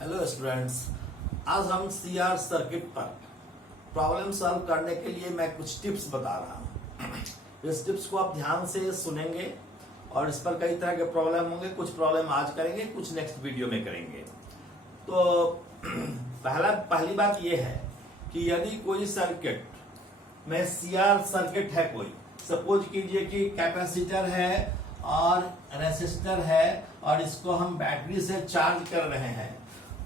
Hello students, आज हम CR circuit पर प्रॉब्लम सॉल्व करने के लिए मैं कुछ टिप्स बता रहा हूँ। इस टिप्स को आप ध्यान से सुनेंगे और इस पर कई तरह के प्रॉब्लम होंगे। कुछ प्रॉब्लम आज करेंगे, कुछ नेक्स्ट वीडियो में करेंगे। तो पहली बात यह है कि यदि कोई सर्किट में सीआर सर्किट है, कोई सपोज कीजिए कि कैपेसिटर है और रेसिस्टर है और इसको हम बैटरी से चार्ज कर रहे हैं,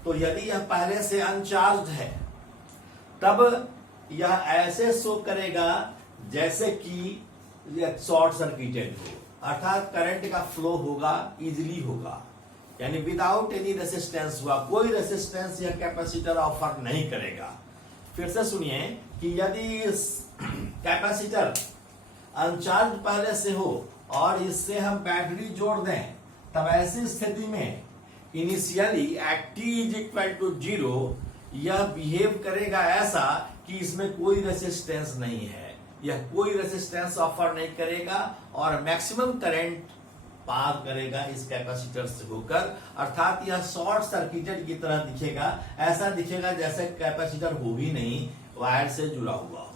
तो यदि यह पहले से अनचार्ज है तब यह ऐसे शो करेगा जैसे कि यह शॉर्ट सर्किटेड हो, अर्थात करंट का फ्लो होगा, इजीली होगा, यानी विदाउट एनी रेसिस्टेंस हुआ। कोई रेसिस्टेंस यह कैपेसिटर ऑफर नहीं करेगा। फिर से सुनिए कि यदि कैपेसिटर अनचार्ज पहले से हो और इससे हम बैटरी जोड़ दें, तब ऐसी स्थिति में initially at t is equal to 0 यह बिहेव करेगा ऐसा कि इसमें कोई रेसिस्टेंस नहीं है, यह कोई रेसिस्टेंस ऑफर नहीं करेगा और मैक्सिमम करंट पार करेगा इस कैपेसिटर से होकर, अर्थात यह शॉर्ट सर्किटेड की तरह दिखेगा। ऐसा दिखेगा जैसे कैपेसिटर हो ही नहीं, वायर से जुड़ा हुआ हो।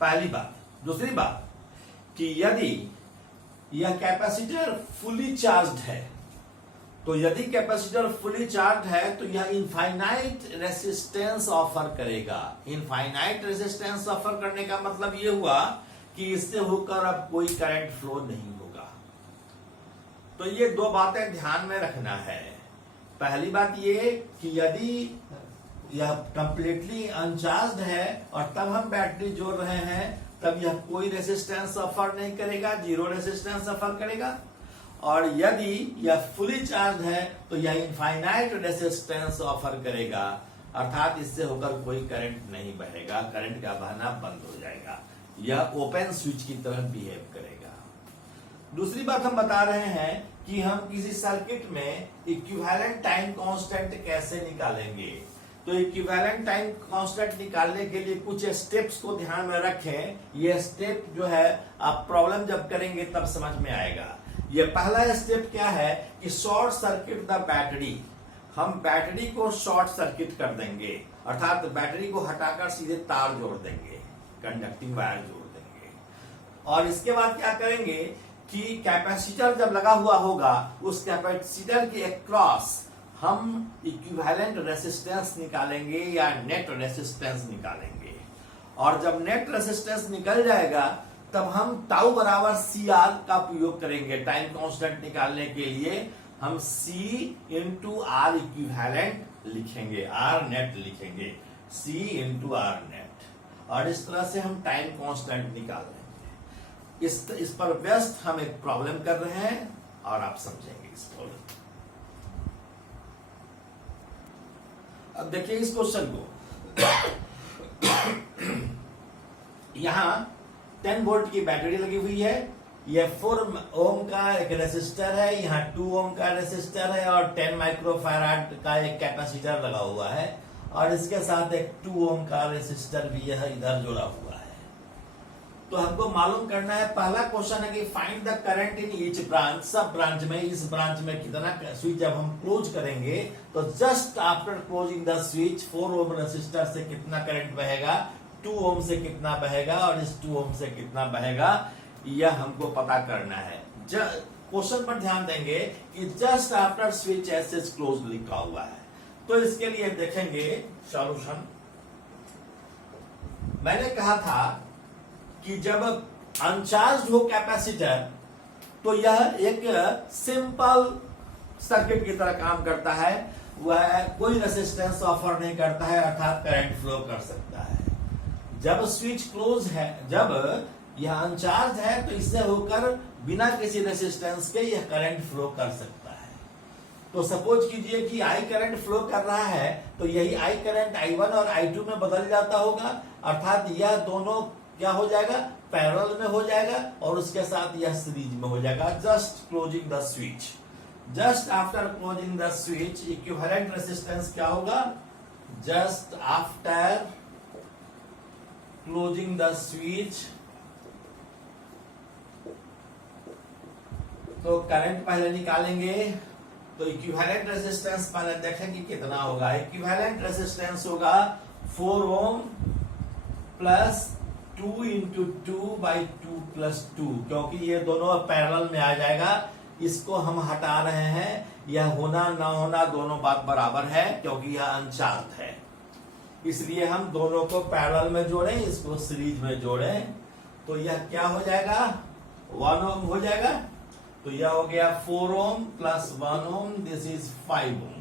पहली बात। दूसरी बात कि यदि यह कैपेसिटर फुली चार्ज्ड है, तो यदि कैपेसिटर फुली चार्ज है तो यह इनफाइनाइट रेसिस्टेंस ऑफर करेगा। इनफाइनाइट रेसिस्टेंस ऑफर करने का मतलब यह हुआ कि इससे होकर अब कोई करंट फ्लो नहीं होगा। तो ये दो बातें ध्यान में रखना है। पहली बात ये कि यदि यह कंप्लीटली अनचार्ज है और तब हम बैटरी जोड़ रहे हैं, तब यह कोई रेसिस्टेंस ऑफर नहीं करेगा, जीरो रेसिस्टेंस ऑफर करेगा। और यदि यह फुली चार्ज है तो यह इनफाइनाइट रेसिस्टेंस ऑफर करेगा, अर्थात इससे होकर कोई करंट नहीं बहेगा, करंट का बहना बंद हो जाएगा, यह ओपन स्विच की तरह बिहेव करेगा। दूसरी बात हम बता रहे हैं कि हम किसी सर्किट में इक्विवेलेंट टाइम कांस्टेंट कैसे निकालेंगे। तो इक्विवेलेंट टाइम कांस्टेंट निकालने के लिए कुछ स्टेप्स को ध्यान में रखें। ये स्टेप जो है आप प्रॉब्लम जब करेंगे तब समझ में आएगा। ये पहला स्टेप क्या है कि शॉर्ट सर्किट द बैटरी। हम बैटरी को शॉर्ट सर्किट कर देंगे, अर्थात बैटरी को हटाकर सीधे तार जोड़ देंगे, कंडक्टिंग वायर जोड़ देंगे। और इसके बाद क्या करेंगे कि कैपेसिटर जब लगा हुआ होगा, उस कैपेसिटर के अक्रॉस हम इक्विवेलेंट रेसिस्टेंस निकालेंगे या नेट रेसिस्टेंस निकालेंगे। और जब नेट रेसिस्टेंस निकल जाएगा तब हम टाउ बराबर CR का उपयोग करेंगे। टाइम कांस्टेंट निकालने के लिए हम C इंटू R इक्विवेलेंट लिखेंगे, R नेट लिखेंगे, C इंटू R नेट। और इस तरह से हम टाइम कांस्टेंट निकाल लेंगे। इस पर व्यस्त हम एक प्रॉब्लम कर रहे हैं और आप समझेंगे इस प्रॉब्लम। अब देखिए इस क्वेश्चन को। यहां 10 वोल्ट की बैटरी लगी हुई है, यह 4 ओम का एक रेसिस्टर है, यहाँ 2 ओम का रेसिस्टर है और 10 माइक्रोफैराड का एक कैपेसिटर लगा हुआ है और इसके साथ एक 2 ओम का रेसिस्टर भी यह इधर जुड़ा हुआ है। तो हमको मालूम करना है, पहला क्वेश्चन है कि find the current in each branch. सब ब्रांच में, इस ब्रांच में कितना स्विच जब हम क्लोज करेंगे तो just after closing the switch 4 ohm resistor से कितना करंट बहेगा, 2 ओम से कितना बहेगा और इस 2 ओम से कितना बहेगा, यह हमको पता करना है। क्वेश्चन पर ध्यान देंगे कि just after switch S is close लिखा हुआ है। तो इसके लिए देखेंगे सॉल्यूशन। मैंने कहा था कि जब अनचार्ज हो कैपेसिटर तो यह एक सिंपल सर्किट की तरह काम करता है, वह कोई रेसिस्टेंस ऑफर नहीं करता है, अर्थात करंट फ्लो कर सकता है। जब स्विच क्लोज है, जब यह अनचार्ज है, तो इससे होकर बिना किसी रेसिस्टेंस के यह करंट फ्लो कर सकता है। तो सपोज कीजिए कि I करंट फ्लो कर रहा है, तो यही I करंट I1 और I2 में बदल जाता होगा, अर्थात यह दोनों क्या हो जाएगा, पैरेलल में हो जाएगा और उसके साथ यह सीरीज में हो जाएगा। Just closing the switch, just after closing the switch equivalent resistance क्या होगा, just after closing the switch. तो करंट पहले निकालेंगे, तो इक्विवेलेंट रेजिस्टेंस पहले देखें कि कितना होगा। इक्विवेलेंट रेजिस्टेंस होगा 4 ओम प्लस 2 इंटू 2/2+2, क्योंकि ये दोनों पैरेलल में आ जाएगा। इसको हम हटा रहे हैं, यह होना ना होना दोनों बात बराबर है, क्योंकि यह अनचार्ज है, इसलिए हम दोनों को पैरेलल में जोड़ें, इसको सीरीज में जोड़ें, तो यह क्या हो जाएगा 1 ओम हो जाएगा। तो यह हो गया 4 ohm plus 1 ohm, this is 5 ohm.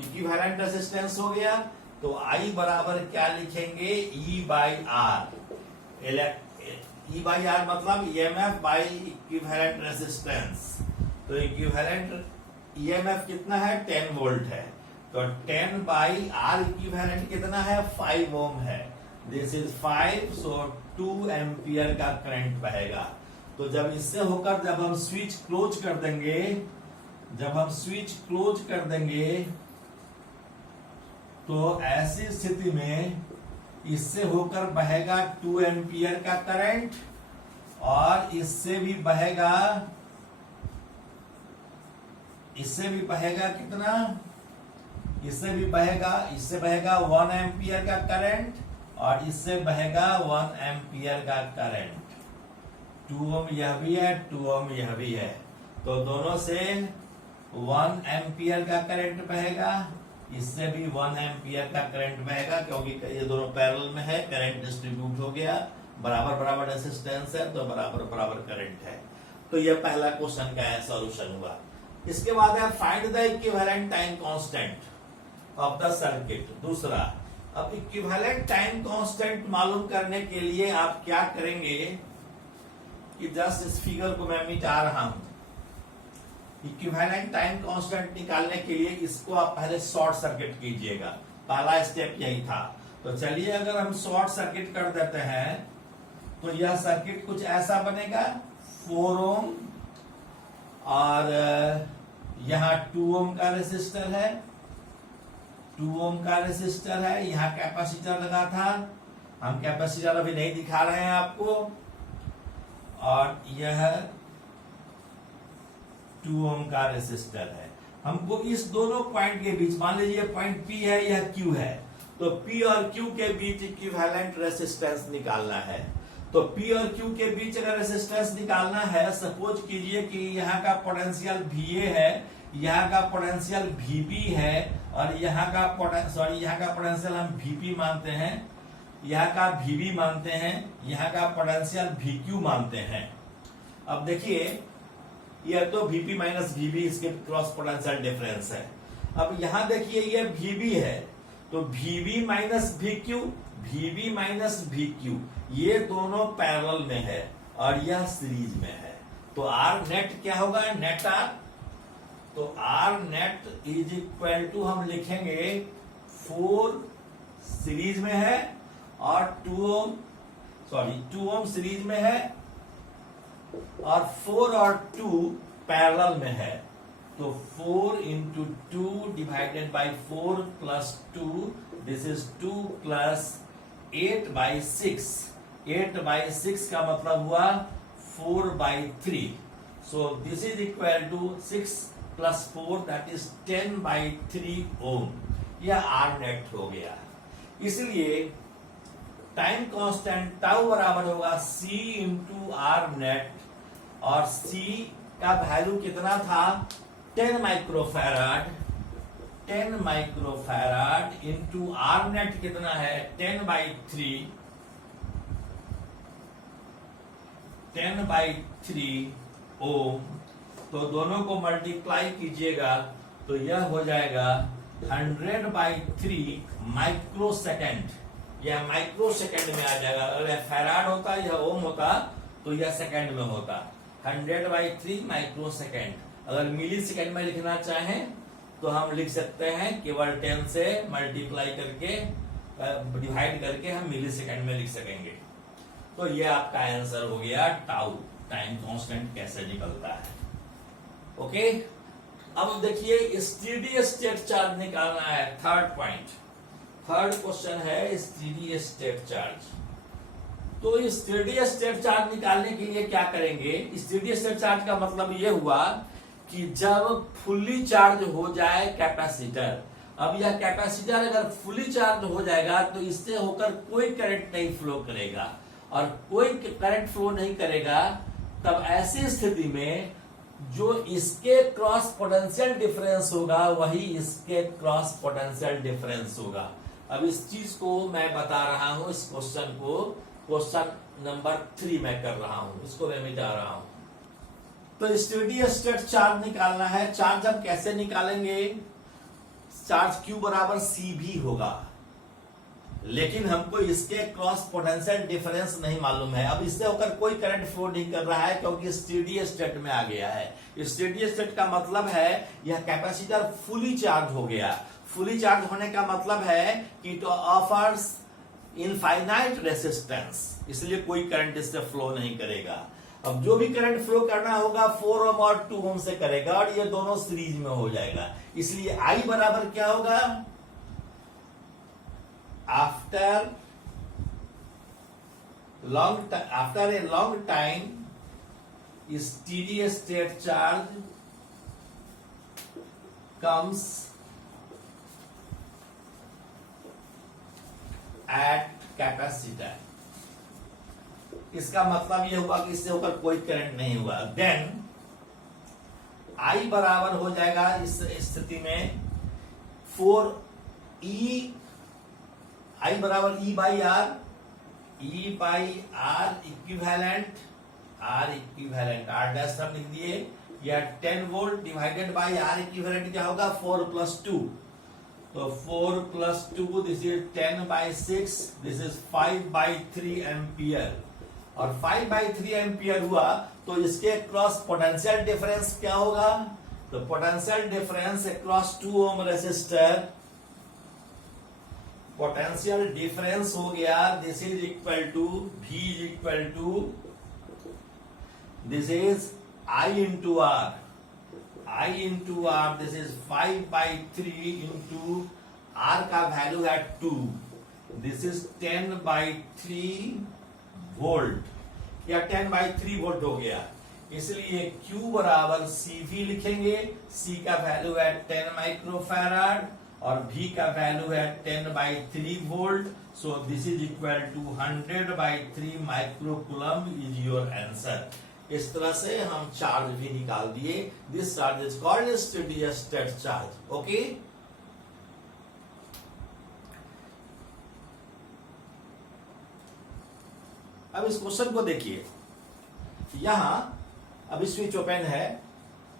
Equivalent resistance हो गया। तो I बराबर क्या लिखेंगे, E/R। E/R मतलब EMF बाई इक्विवेलेंट रेजिस्टेंस। तो इक्विवेलेंट EMF कितना है 10 वोल्ट है, तो 10/R इक्विवेलेंट कितना है 5 ओम है, दिस इज 5, सो 2 एम्पियर का करंट बहेगा। तो जब इससे होकर जब हम स्विच क्लोज कर देंगे, तो ऐसी स्थिति में इससे होकर बहेगा 2 एम्पियर का करंट, और इससे भी बहेगा कितना, इससे बहेगा 1 एम्पियर का करंट, और इससे बहेगा 1 एम्पियर का करंट। 2 ओम यह भी है, 2 ओम यह भी है, तो दोनों से 1 एम्पियर का करंट बहेगा, इससे भी 1 एम्पियर का करंट बहेगा, क्योंकि ये दोनों पैरेलल में है, करंट डिस्ट्रीब्यूट हो गया, बराबर रेजिस्टेंस है, तो बराबर करंट है। तो ये पहला क्वेश्चन का है सॉल्यूशन हुआ। इसके बाद है find the equivalent time constant of the circuit. दूसरा, अब इक्विवेलेंट टाइम कांस्टेंट मालूम करने के लिए आप क्या करेंगे कि जस्ट इस फिगर को मैं मिटा रहा हूं। इक्विवेलेंट टाइम कांस्टेंट निकालने के लिए इसको आप पहले शॉर्ट सर्किट कीजिएगा, पहला स्टेप यही था। तो चलिए अगर हम शॉर्ट सर्किट कर देते हैं, तो यह सर्किट कुछ ऐसा बनेगा, 4 ओम और यहाँ 2 ओम का रेसिस्टर है, 2 ओम का रेसिस्टर है, यहाँ कैपेसिटर लगा था, हम कैपेसिटर अभी नहीं दिखा रहे हैं आपको, और यह 2 ओम का रेसिस्टर है। हमको इस दोनों पॉइंट के बीच, मान लीजिए पॉइंट P है, यह Q है, तो P और Q के बीच इक्विवेलेंट रेसिस्टेंस निकालना है। तो P और Q के बीच अगर रेसिस्टेंस निकालना है, सपोज कीजिए कि यहाँ का पोटेंशियल VA है, यहाँ का पोटेंशियल VB है, और यहाँ का पोटेंशियल हम VP मानते हैं, यहाँ का VB मानते हैं, यहाँ का पोटेंशियल VQ मानते हैं। अब देखिए यह तो VP माइनस VB इसके क्रॉस पोटेंशियल डिफरेंस है। अब यहाँ देखिए ये VB है, तो VB माइनस VQ ये दोनों पैरेलल में है, और यह सीरीज में है। तो R नेट क्या होगा, नेट R, तो R net is equal to हम लिखेंगे 4 सीरीज में है, और 2 ओम सीरीज में है, और 4 और 2 पैरेलल में है। तो 4 into 2 divided by 4 plus 2, this is 2 plus 8/6। 8/6 का मतलब हुआ 4/3। So this is equal to 6 plus 4, that is 10/3 ohm. यह आर नेट हो गया। इसलिए टाइम कांस्टेंट टाउ बराबर होगा C इंटू आर नेट, और C का वैल्यू कितना था 10 microfarad. 10 microfarad into R net कितना है 10/3 ओम। तो दोनों को मल्टीप्लाई कीजिएगा तो यह हो जाएगा 100/3 माइक्रोसेकंड। यह माइक्रोसेकंड में आ जाएगा। अगर यह फैराड होता, यह ओम होता, तो यह सेकंड में होता। 100/3 माइक्रोसेकंड। अगर मिली सेकंड में लिखना चाहें तो हम लिख सकते हैं, केवल 10 से मल्टीप्लाई करके डिवाइड करके हम मिली सेकंड में लिख सकेंगे। तो ये आपका आंसर हो गया टाउ, टाइम कांस्टेंट कैसे निकलता है। ओके, अब देखिए स्टेडी स्टेट चार्ज निकालना है। थर्ड पॉइंट, थर्ड क्वेश्चन है स्टेडी स्टेट चार्ज। तो स्टेडी स्टेट चार्ज निकालने के लिए क्या करेंगे? स्टेडी स्टेट चार्ज का मतलब ये हुआ कि जब फुल्ली चार्ज हो जाए कैपेसिटर, अब यह कैपेसिटर अगर फुल्ली चार्ज हो जाएगा तो इससे होकर कोई करंट नहीं फ्लो करेगा, और कोई करंट फ्लो नहीं करेगा, तब ऐसी स्थिति में जो इसके क्रॉस पोटेंशियल डिफरेंस होगा वही इसके क्रॉस पोटेंशियल डिफरेंस होगा। अब इस चीज को मैं बता रहा हूं, इस क्वेश्चन को, क्वेश्चन नंबर 3 मैं कर रहा हूं, इसको मैं मिटा रहा हूं। तो स्टेडी स्टेट चार्ज निकालना है। चार्ज हम कैसे निकालेंगे? चार्ज Q बराबर CV होगा, लेकिन हमको इसके क्रॉस पोटेंशियल डिफरेंस नहीं मालूम है। अब इससे होकर कोई करंट फ्लो नहीं कर रहा है क्योंकि स्टेडी स्टेट में आ गया है। स्टेडी स्टेट का मतलब है यह कैपेसिटर फुली चार्ज हो गया। फुली चार्ज होने का मतलब है कि इट ऑफर्स इनफाइनाइट रेसिस्टेंस, इसलिए कोई करंट इससे फ्लो नहीं करेगा। अब जो भी करंट फ्लो करना होगा 4 ओम और 2 ओम से करेगा, और ये दोनों सीरीज में हो जाएगा। इसलिए I बराबर क्या होगा? After a long time steady state charge comes at capacitor. इसका मतलब यह हुआ कि इससे होकर कोई करंट नहीं हुआ। देन I बराबर हो जाएगा इस स्थिति में 4E, I बराबर E by R, E by R equivalent, R equivalent, R dash हम लिख दिए, या 10 volt divided by R equivalent क्या होगा? 4 प्लस 2, तो 4 plus 2 this is 10 by 6, this is 5 by 3 ampere, और 5 बाई 3 एम्पियर हुआ तो इसके क्रॉस पोटेंशियल डिफरेंस क्या होगा? तो potential difference across 2 ohm resistor, potential difference हो गया, this is equal to V is equal to, this is I into R, I into R, this is 5 by 3 into R का value है 2, this is 10 by 3 volt, या 10 by 3 volt हो गया। इसलिए Q बराबर CV लिखेंगे, C का value है 10 माइक्रोफैराड और V का वैल्यू है 10 by 3 volt, so this is equal to 100 by 3 microcoulomb is your answer. इस तरह से हम चार्ज भी निकाल दिए। This charge is called steady state charge. Okay, अब इस क्वेश्चन को देखिए, यहां अभी स्विच ओपन है,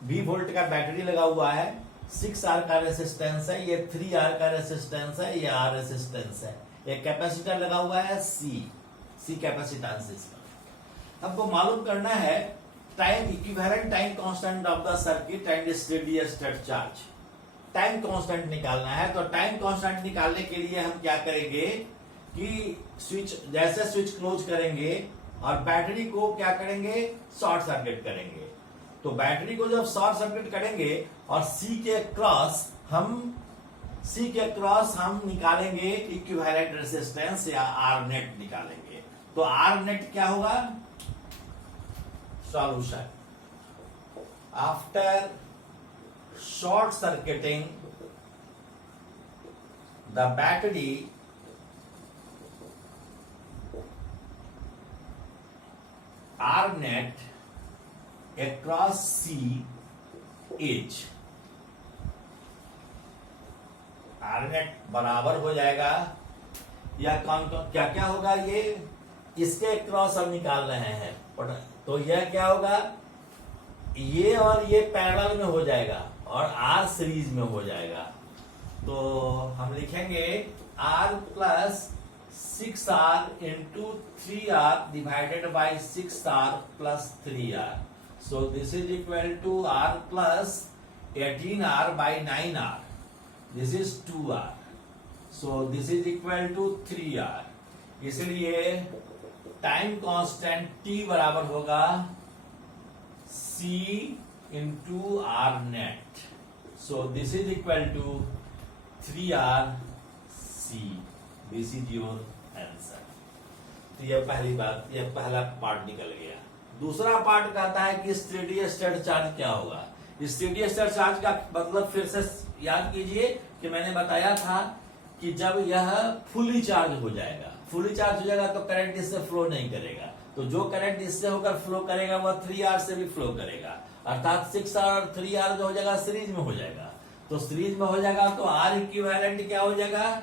V वोल्ट का बैटरी लगा हुआ है, 6R का रेसिस्टेंस है, ये 3R का रेसिस्टेंस है, ये R रेसिस्टेंस है, एक कैपेसिटर लगा हुआ है C कैपेसिटेंस इसका। हमको मालूम करना है time equivalent time constant of the circuit and steady state charge. Time constant निकालना है, तो टाइम कांस्टेंट निकालने के लिए हम क्या करेंगे कि जैसे स्विच क्लोज करेंगे और बैटरी को क्या करेंगे? शॉर्ट सर्किट करेंगे। तो बैटरी को जब शॉर्ट सर्किट करेंगे और C के क्रॉस हम निकालेंगे इक्विवेलेंट रेसिस्टेंस या R नेट निकालेंगे। तो R नेट क्या होगा? Solution, after short circuiting the battery R net across C is, R net बराबर हो जाएगा, या क्या क्या होगा? ये इसके क्रॉस हम निकाल रहे हैं, तो यह क्या होगा? ये और ये पैरेलल में हो जाएगा और R सीरीज में हो जाएगा। तो हम लिखेंगे R plus 6R into 3R divided by 6R plus 3R. So this is equal to R plus 18R by 9R. This is 2R. So this is equal to 3R. इसलिए time constant T बराबर होगा C into R net. So this is equal to 3R C. This is your answer. तो यह पहली बात, यह पहला part निकल गया। दूसरा पार्ट कहता है कि स्टेडी स्टेट चार्ज क्या होगा। स्टेडी स्टेट चार्ज का मतलब फिर से याद कीजिए कि मैंने बताया था कि जब यह फुली चार्ज हो जाएगा, फुली चार्ज हो जाएगा तो करंट इससे फ्लो नहीं करेगा, तो जो करंट इससे होकर फ्लो करेगा वह 3R से भी फ्लो करेगा, अर्थात 6R और 3R जो हो जाएगा सीरीज में हो जाएगा। तो सीरीज में हो जाएगा तो R इक्विवेलेंट क्या हो जाएगा,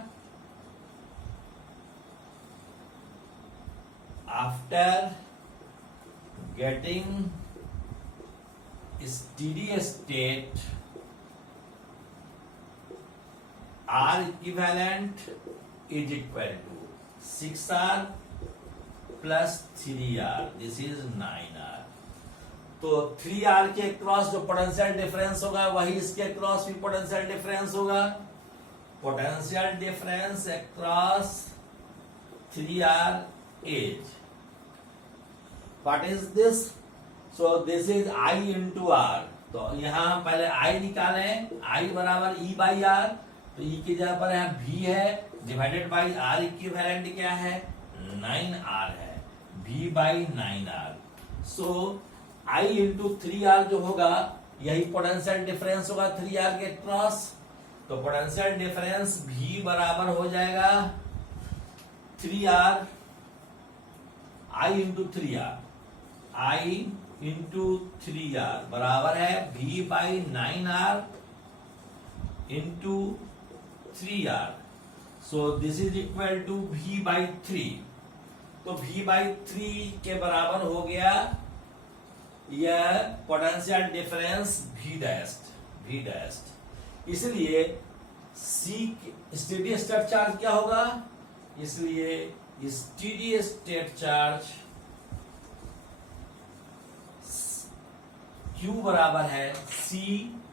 after getting steady state R equivalent is equal to 6R plus 3R, this is 9R। तो 3R के क्रॉस जो पोटेंशियल डिफरेंस होगा वही इसके क्रॉस भी पोटेंशियल डिफरेंस होगा, potential difference across 3R is what is this? So this is I into R। तो यहां हम पहले I निकाले, I बराबर E बाई R, तो E की जगह पर यहाँ V है, डिवाइडेड बाई R इक्विवेलेंट क्या है 9R है, V by 9R। So I into 3R जो होगा यही पोटेंशियल डिफरेंस होगा 3R के क्रॉस, तो पोटेंशियल डिफरेंस V बराबर हो जाएगा 3R I into 3R, I into 3R बराबर है V by 9R into 3R। So this is equal to V by 3। तो V बाई 3 के बराबर हो गया यह पोटेंशियल डिफरेंस V डैश्ड। इसलिए C स्टेडी स्टेट चार्ज क्या होगा, इसलिए स्टेडी स्टेट चार्ज Q बराबर है C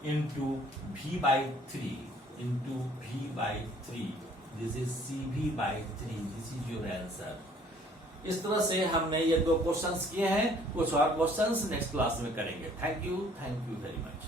into V by 3 into V by 3, this is CV by 3, this is your answer. इस तरह से हमने ये 2 क्वेश्चंस किए हैं, कुछ और क्वेश्चंस नेक्स्ट क्लास में करेंगे। Thank you very much.